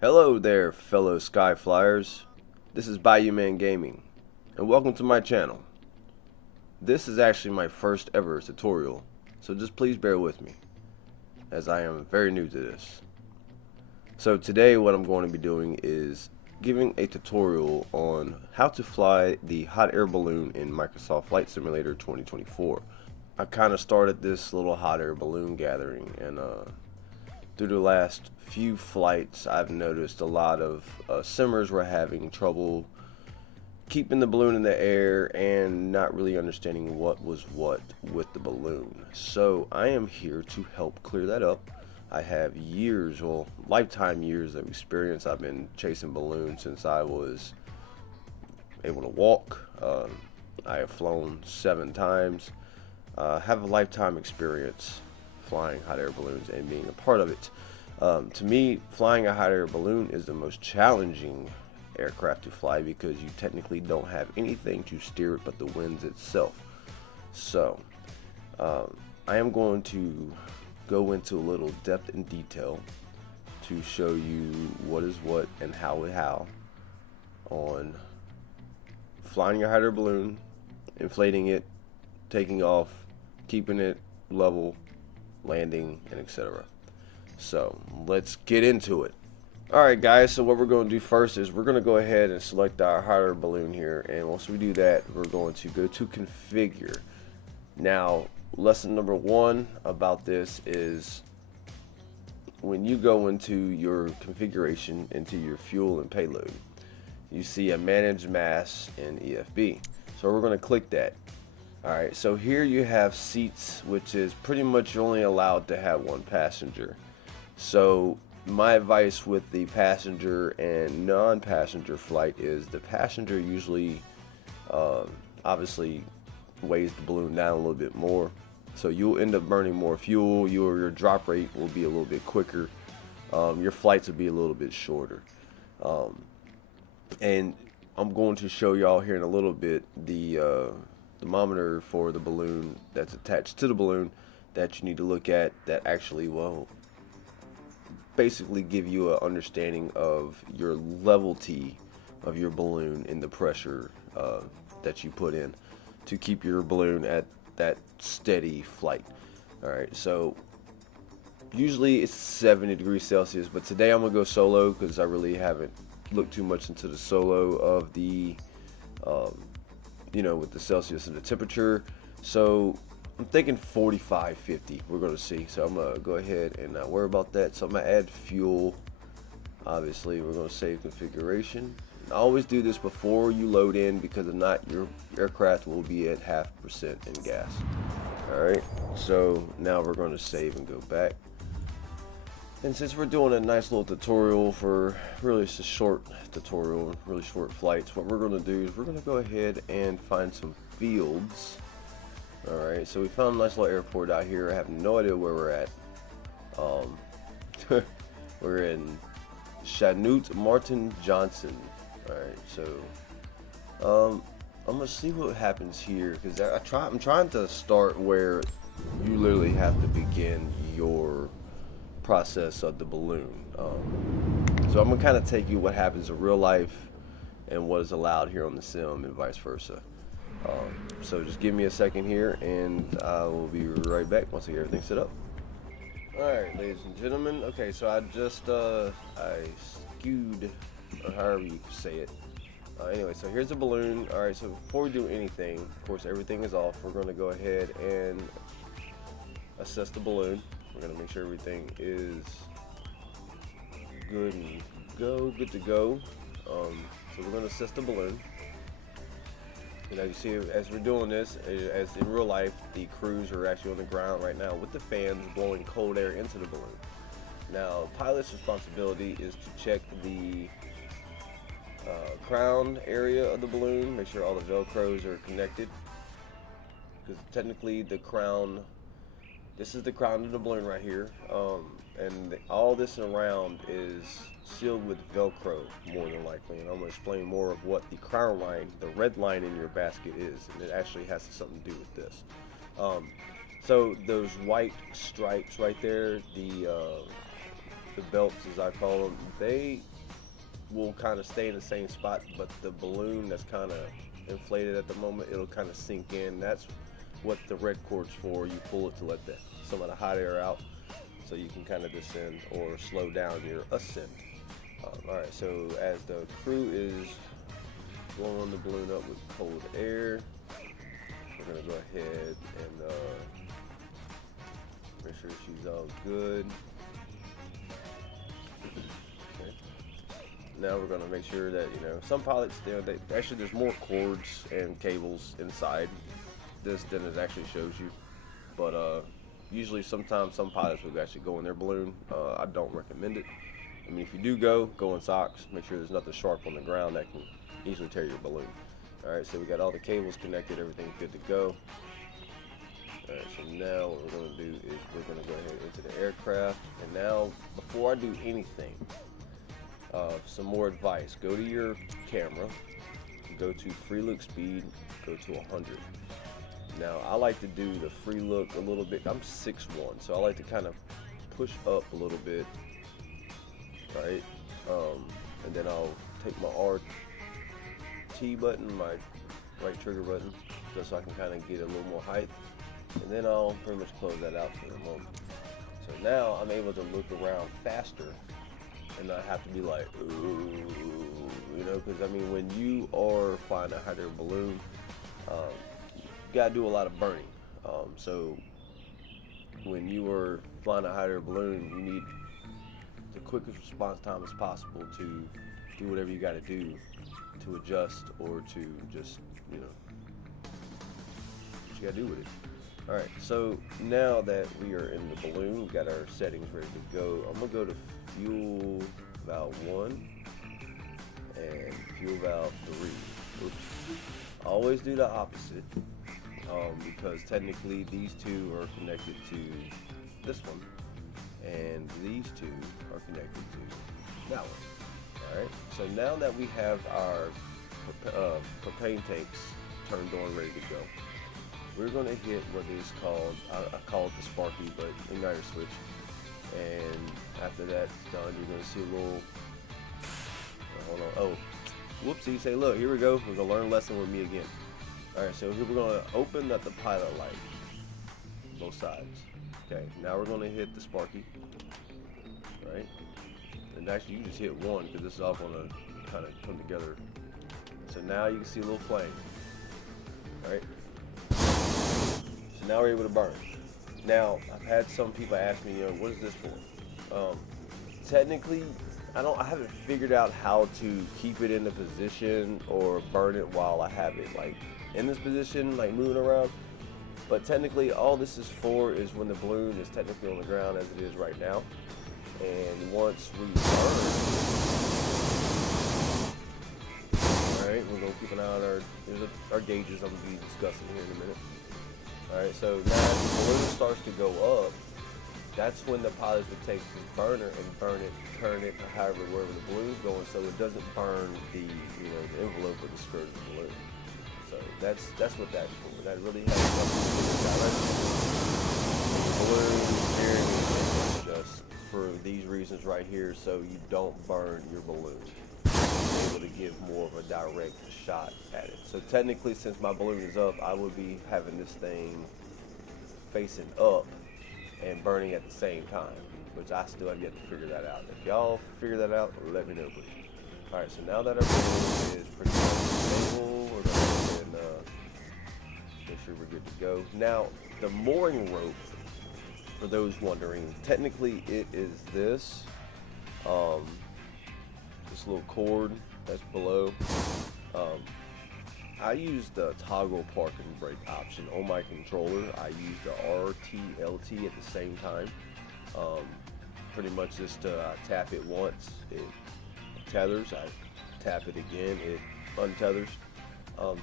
Hello there, fellow sky flyers. This is BAYOUMAN Gaming, and welcome to my channel. This is actually my first ever tutorial, so just please bear with me, as I am very new to this. So today what I'm going to be doing is giving a tutorial on how to fly the hot air balloon in Microsoft Flight Simulator 2024. I kind of started this little hot air balloon gathering, and through the last few flights I've noticed a lot of simmers were having trouble keeping the balloon in the air and not really understanding what was what with the balloon. So I am here to help clear that up. I have years, well, lifetime years of experience. I've been chasing balloons since I was able to walk. I have flown 7 times. Have a lifetime experience flying hot air balloons and being a part of it. To me, flying a hot air balloon is the most challenging aircraft to fly because you technically don't have anything to steer it but the winds itself. So I am going to go into a little depth and detail to show you what is what and how on flying a hot air balloon, inflating it, taking off, keeping it level, landing, and etc. So let's get into it. Alright guys, so what we're going to do first is we're going to go ahead and select our hot air balloon here, and once we do that we're going to go to configure. Now lesson number 1 about this is when you go into your configuration, into your fuel and payload, you see a manage mass in EFB. So we're going to click that. Alright, so here you have seats, which is pretty much you're only allowed to have 1 passenger. So my advice with the passenger and non-passenger flight is the passenger usually obviously weighs the balloon down a little bit more, so you'll end up burning more fuel. Your drop rate will be a little bit quicker. Your flights will be a little bit shorter. And I'm going to show y'all here in a little bit the thermometer for the balloon that's attached to the balloon that you need to look at, that actually will basically give you an understanding of your levelty of your balloon and the pressure that you put in to keep your balloon at that steady flight. Alright, so usually it's 70 degrees Celsius, but today I'm gonna go solo because I really haven't looked too much into the solo of the with the Celsius and the temperature. So I'm thinking 45, 50. We're going to see. So I'm going to go ahead and not worry about that. So I'm going to add fuel. Obviously, we're going to save configuration. I always do this before you load in, because if not, your aircraft will be at 0.5% in gas. Alright, so now we're going to save and go back. And since we're doing a nice little tutorial for really just a short tutorial, really short flights, what we're going to do is we're going to go ahead and find some fields. Alright, so we found a nice little airport out here. I have no idea where we're at. We're in Chanute Martin Johnson. Alright, so I'm gonna see what happens here, because I'm trying to start where you literally have to begin your process of the balloon. So I'm gonna kind of take you what happens in real life and what is allowed here on the sim and vice versa. So just give me a second here and I will be right back once I get everything set up. Alright, ladies and gentlemen, okay, so I just I skewed, or however you say it. Anyway, so here's the balloon. Alright, so before we do anything, of course everything is off, we're going to go ahead and assess the balloon. We're going to make sure everything is good to go. So we're going to assess the balloon. And as you see, as we're doing this, as in real life, the crews are actually on the ground right now with the fans blowing cold air into the balloon. Now, pilot's responsibility is to check the crown area of the balloon, make sure all the velcros are connected, because technically the crown, this is the crown of the balloon right here, and all this around is sealed with velcro more than likely, and I'm going to explain more of what the crown line, the red line in your basket is, and it actually has something to do with this. So those white stripes right there, the the belts as I call them, they will kind of stay in the same spot, but the balloon that's kind of inflated at the moment, it'll kind of sink in. That's what the red cord's for. You pull it to let some of the hot air out so you can kind of descend or slow down your ascent. Alright, so as the crew is blowing the balloon up with cold air, we're going to go ahead and make sure she's all good. Okay. Now we're going to make sure that, some pilots, actually there's more cords and cables inside this than it actually shows you. But usually sometimes some pilots will actually go in their balloon. I don't recommend it. I mean, if you do go in socks. Make sure there's nothing sharp on the ground that can easily tear your balloon. Alright, so we got all the cables connected, everything's good to go. Alright, so now what we're going to do is we're going to go ahead into the aircraft. And now, before I do anything, some more advice. Go to your camera, go to free look speed, go to 100. Now, I like to do the free look a little bit. I'm 6'1", so I like to kind of push up a little bit, right? And then I'll take my RT button, my right trigger button, just so I can kind of get a little more height. And then I'll pretty much close that out for the moment. So now I'm able to look around faster and not have to be like, ooh, because I mean, when you are flying a hot air balloon, you gotta do a lot of burning. So when you are flying a hot air balloon, you need the quickest response time as possible to do whatever you gotta do to adjust or to just, what you gotta do with it. Alright, so now that we are in the balloon, we got our settings ready to go. I'm gonna go to fuel valve 1 and fuel valve 3. Oops. Always do the opposite, because technically these two are connected to this one, and these two are connected to that one. Alright, so now that we have our propane tanks turned on, ready to go, we're going to hit what is called, I call it the Sparky, but igniter switch. And after that's done, you're going to see a little, hold on, oh, whoopsie, say, look, here we go, we're going to learn a lesson with me again. Alright, so here we're going to open up the pilot light, both sides. Okay, now we're going to hit the Sparky, right? And actually, you just hit one, because this is all going to kind of come together. So now you can see a little flame, alright? So now we're able to burn. Now, I've had some people ask me, what is this for? Technically, I haven't figured out how to keep it in the position or burn it while I have it like in this position, like moving around. But technically, all this is for is when the balloon is technically on the ground as it is right now. And once we burn, alright, we're going to keep an eye on our gauges I'm going to be discussing here in a minute. Alright, so now as the balloon starts to go up, that's when the pilots would take this burner and burn it, turn it, however, wherever the balloon's going, so it doesn't burn the, the envelope or the skirt of the balloon. So that's what that's for. That really has nothing to do with the balloon, steering, just for these reasons right here, so you don't burn your balloon. You're able to give more of a direct shot at it. So technically, since my balloon is up, I would be having this thing facing up and burning at the same time, which I still have yet to figure that out. If y'all figure that out, let me know, please. Alright, so now that our balloon is pretty much stable, we're going to go ahead and make sure we're good to go. Now, the mooring rope, for those wondering, technically it is this little cord that's below. I use the toggle park and brake option on my controller. I use the RT/LT at the same time. Pretty much just tap it once, it tethers. I tap it again, it untethers.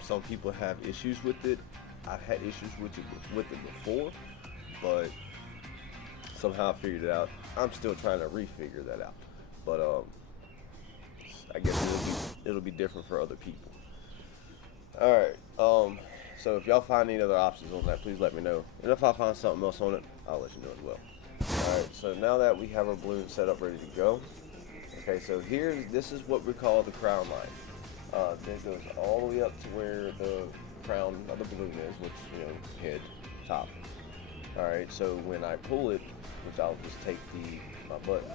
Some people have issues with it. I've had issues with it before, but somehow I figured it out. I'm still trying to refigure that out, but I guess it'll be different for other people. Alright, so if y'all find any other options on that, please let me know. And if I find something else on it, I'll let you know as well. Alright, so now that we have our balloon set up ready to go, okay, so this is what we call the crown line. That goes all the way up to where the crown of the balloon is, which, head, top. Alright, so when I pull it, which I'll just take my button,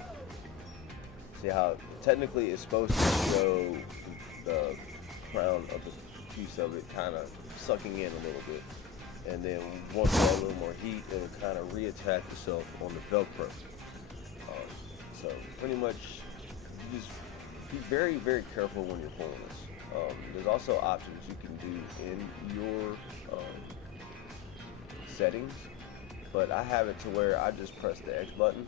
see how technically it's supposed to show the crown of the piece of it kind of sucking in a little bit. And then once you add a little more heat, it'll kind of reattach itself on the Velcro. So pretty much, just be very, very careful when you're pulling this. There's also options you can do in your settings, but I have it to where I just press the X button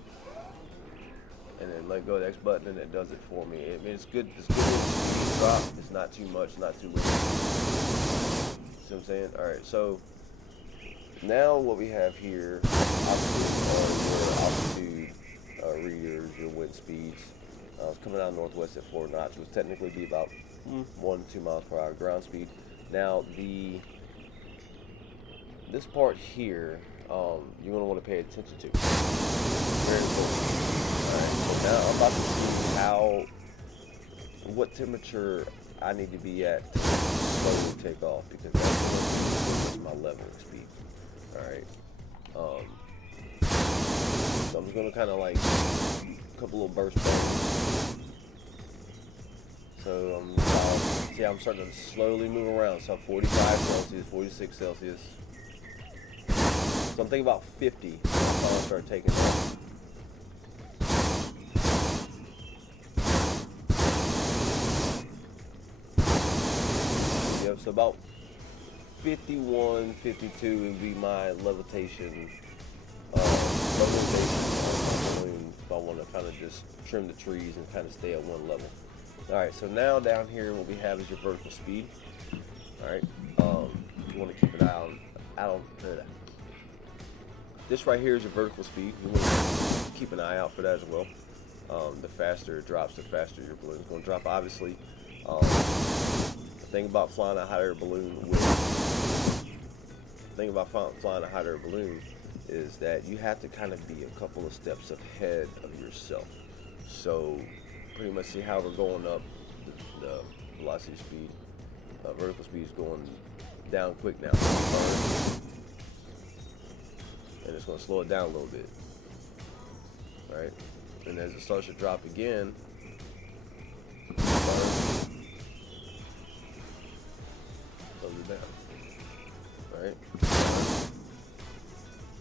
and then let go of the X button, and it does it for me. I mean, it's good. It's good to drop. It's not too much, not too little. See what I'm saying? All right, so. Now what we have here, obviously, are your altitude readers, your wind speeds. It's coming out northwest at 4 knots, which technically be about 1 to 2 miles per hour ground speed. Now this part here, you're going to want to pay attention to. Very important. Alright, so now I'm about to see what temperature I need to be at to slowly take off, because that's my level of speed. Alright, so I'm just going to kind of like a couple little burst bumps. So see how I'm starting to slowly move around. So 45 Celsius, 46 Celsius. So I'm thinking about 50 I'll start taking off. Yep, so about 51, 52 would be my levitation on my balloon if I want to kind of just trim the trees and kind of stay at one level. Alright, so now down here what we have is your vertical speed. Alright, you want to keep an eye on that. This right here is your vertical speed. You want to keep an eye out for that as well. The faster it drops, the faster your balloon is going to drop, obviously. The thing about flying a hot air balloon is that you have to kind of be a couple of steps ahead of yourself. So pretty much see how we're going up the velocity speed. Vertical speed is going down quick now. And it's going to slow it down a little bit. Right? And as it starts to drop again, slows it down. Right?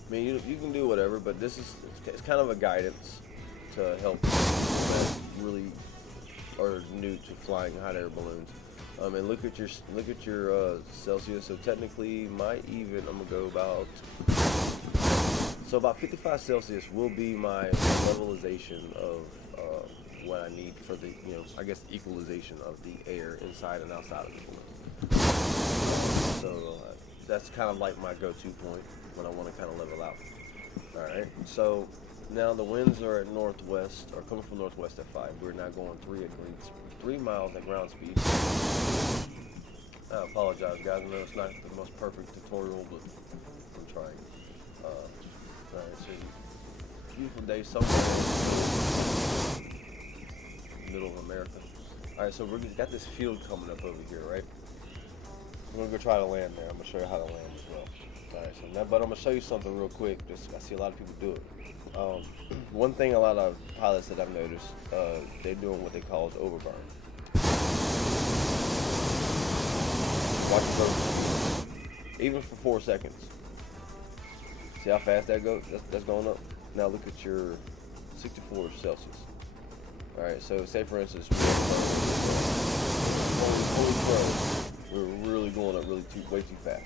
I mean, you can do whatever, but it's kind of a guidance to help that really are new to flying hot air balloons. And look at your Celsius. So technically, I'm gonna go about 55 Celsius will be my levelization of what I need for the I guess equalization of the air inside and outside of the balloon. So that's kind of like my go-to point when I want to kind of level out. All right, so now the winds are at northwest, or coming from northwest at 5. We're now going 3 miles at ground speed. I apologize, guys. I know it's not the most perfect tutorial, but I'm trying. All right, so beautiful day somewhere in the middle of America. All right, so we've got this field coming up over here, right? We're gonna go try to land there. I'm gonna show you how to land as well. Alright, so now, but I'm gonna show you something real quick. I see a lot of people do it. One thing a lot of pilots that I've noticed, they're doing what they call is overburn. Watch it go, even for 4 seconds. See how fast that goes? That's going up. Now look at your 64 Celsius. Alright, so say for instance, holy crow. We're really going up way too fast.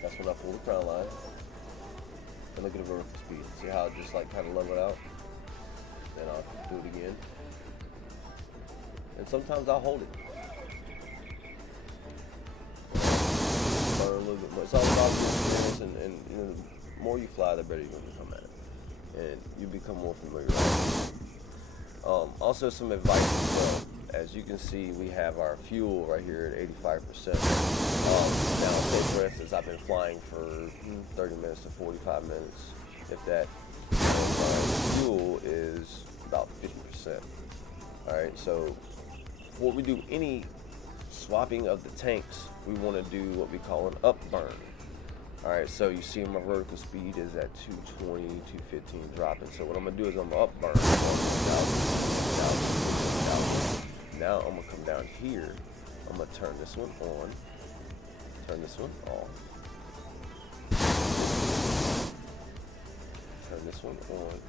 That's when I pull the crown line and look at the vertical speed. See how it just like kind of level out? Then I'll do it again. And sometimes I'll hold it. Burn a little bit more. It's all about the experience, and the more you fly, the better you're going to become at it. And you become more familiar with it. Also some advice as well. As you can see, we have our fuel right here at 85%. Now, say for instance, I've been flying for 30 minutes to 45 minutes, if that. fuel is about 50%. Alright, so before we do any swapping of the tanks, we want to do what we call an up burn. Alright, so you see my vertical speed is at 220, 215 dropping. So what I'm going to do is I'm going to up burn. Now I'm going to come down here. I'm going to turn this one on, turn this one off, turn this one on,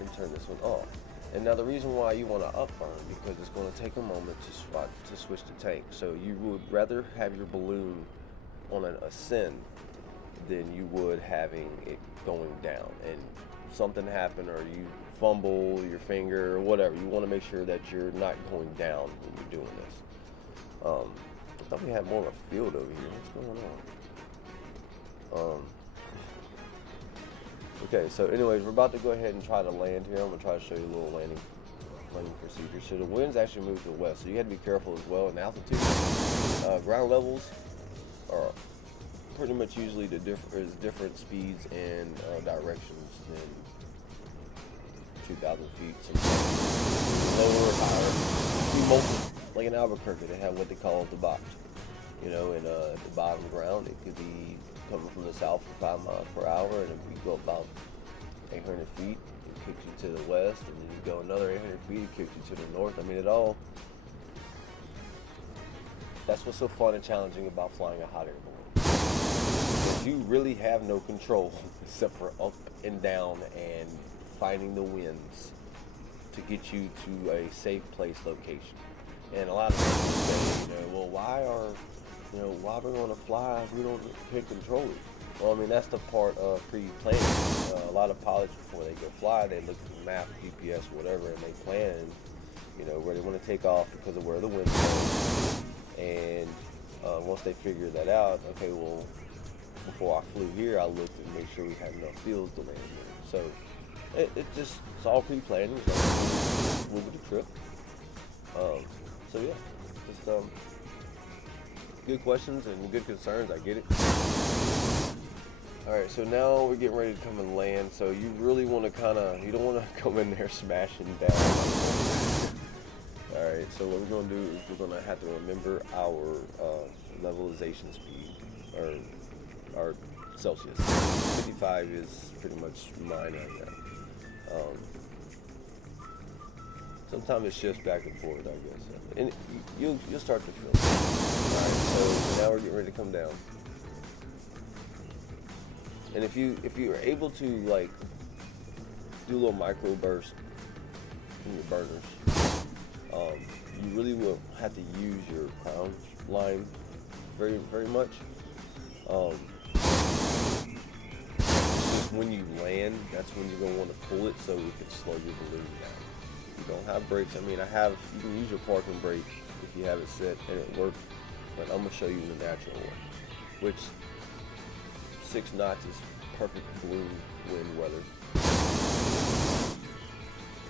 and turn this one off. And now the reason why you want to up burn, because it's going to take a moment to switch the tank. So you would rather have your balloon on an ascend than you would having it going down. And something happened, or you fumble your finger or whatever, you want to make sure that you're not going down when you're doing this. I thought we had more of a field over here. What's going on? Okay, so anyways, we're about to go ahead and try to land here. I'm gonna try to show you a little landing procedure. So the wind's actually moved to the west, so you have to be careful as well. In altitude, ground levels are pretty much usually different speeds and directions than 2,000 feet. Some lower, higher. Like in Albuquerque, they have what they call the box. You know, and at the bottom ground, it could be coming from the south for 5 miles per hour, and if you go about 800 feet, it kicks you to the west, and then you go another 800 feet, it kicks you to the north. I mean, that's what's so fun and challenging about flying a hot air balloon. Because you really have no control except for up and down and finding the winds to get you to a safe place location. And a lot of people say, well, why we're going to fly if we don't pick control it? Well, I mean, that's the part of pre-planning. A lot of pilots, before they go fly, they look at the map, GPS, whatever, and they plan, where they want to take off because of where the wind is. And once they figure that out, okay, well, before I flew here, I looked and made sure we had enough fields to land here. So it's all pre-planning. It's like moving the trip. So yeah, just good questions and good concerns. I get it. All right, so now we're getting ready to come and land. So you really want to you don't want to come in there smashing down. All right, so what we're going to do is we're going to have to remember our levelization speed, or our Celsius. 55 is pretty much mine right now. Sometimes it shifts back and forth, I guess. And you'll start to feel it. Alright, so now we're getting ready to come down. And if you're able to like do a little micro burst in your burners, you really will have to use your crown line very, very much. Just when you land, that's when you're gonna want to pull it so we can slow your balloon down. You don't have brakes. I mean, you can use your parking brake if you have it set and it works, but I'm gonna show you the natural one, which 6 knots is perfect balloon wind weather.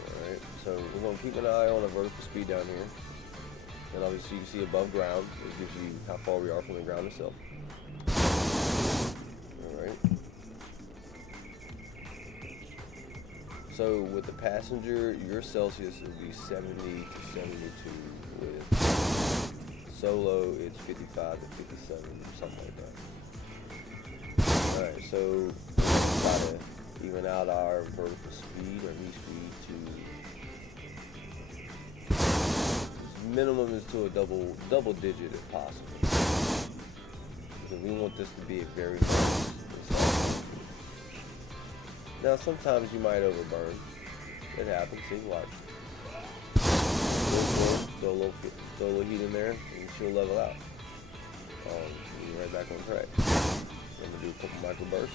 Alright, so we're gonna keep an eye on the vertical speed down here, and obviously you can see above ground, it gives you how far we are from the ground itself. Alright. So with the passenger, your Celsius would be 70 to 72. With solo, it's 55 to 57, something like that. Alright, so we'll try to even out our vertical speed, or knee speed, to minimum is to a double digit if possible. Because we want this to be a very nice. Now sometimes you might overburn. It happens. See, watch. Throw a little heat in there, and she'll level out. You're right back on track. I'm gonna do a couple micro bursts.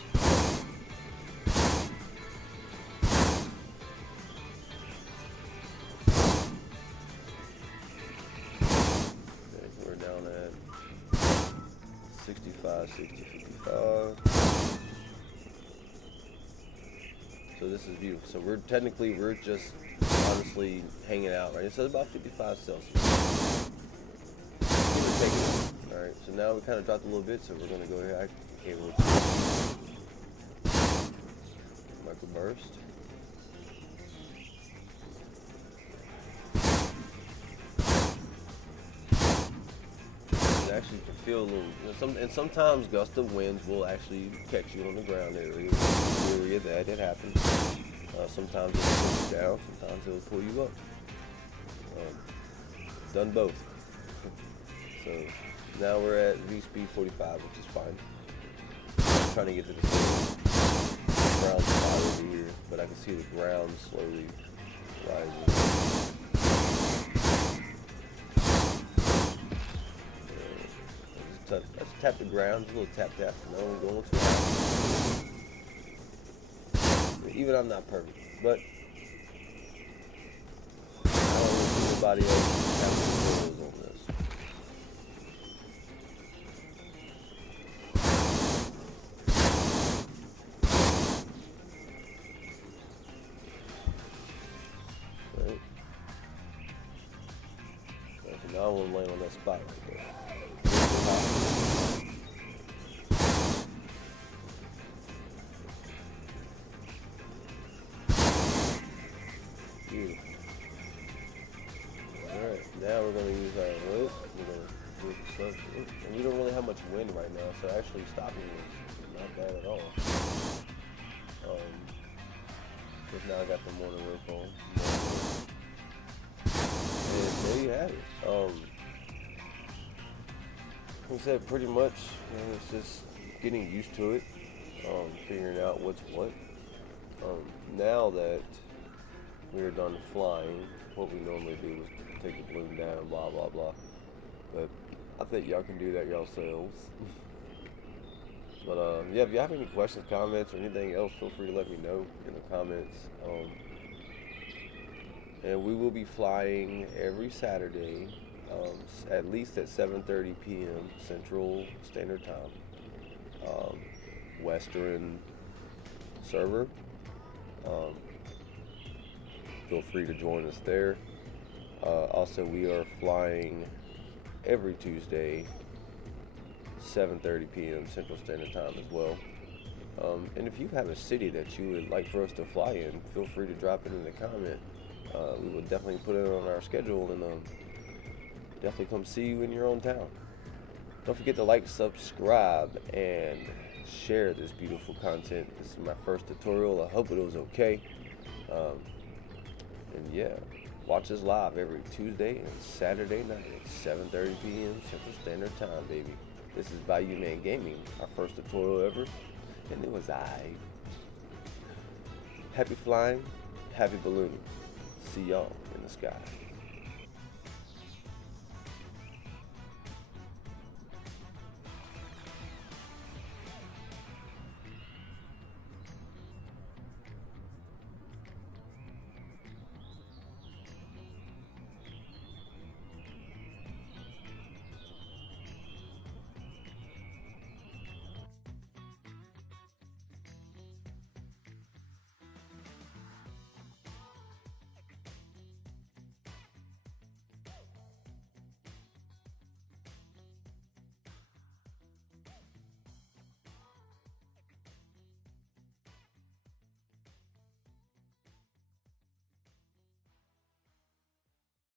Okay, we're down at 65, 60, 55. So this is beautiful. So we're just honestly hanging out, right? So it's about 55 Celsius. Alright, so now we kind of dropped a little bit, so we're going to go ahead. Okay, micro burst. actually can feel a little, and sometimes gust of winds will actually catch you on the ground area that it happens. Sometimes it'll pull you down, sometimes it'll pull you up. Done both. So now we're at V speed 45, which is fine. I'm trying to get to the ground spot over here, but I can see the ground slowly rising. Let's tap the ground, just a little tap. No, we're going too high. Even I'm not perfect, but I don't really see anybody else tapping the on this. Right. So now I want to land on that spot right there. Beautiful. Alright, now we're going to use our whip. We're going to do the stuff. And we don't really have much wind right now, so actually stopping is not bad at all. Because now I got the morning rope on. And there you have it. Like I said, pretty much, it's just getting used to it, figuring out what's what. Now that we're done flying, what we normally do is take the balloon down, blah, blah, blah. But I think y'all can do that yourselves. But yeah, if you have any questions, comments, or anything else, feel free to let me know in the comments. And we will be flying every Saturday, at least at 7:30 p.m. Central Standard Time, Western server. Feel free to join us there. Also, we are flying every Tuesday, 7:30 p.m. Central Standard Time as well. And if you have a city that you would like for us to fly in, feel free to drop it in the comment. We will definitely put it on our schedule and definitely come see you in your own town. Don't forget to like, subscribe, and share this beautiful content. This is my first tutorial. I hope it was okay. And yeah, watch us live every Tuesday and Saturday night at 7:30 p.m. Central Standard Time, baby. This is BAYOUMAN Gaming, our first tutorial ever, and it was I. Happy flying, happy ballooning. See y'all in the sky.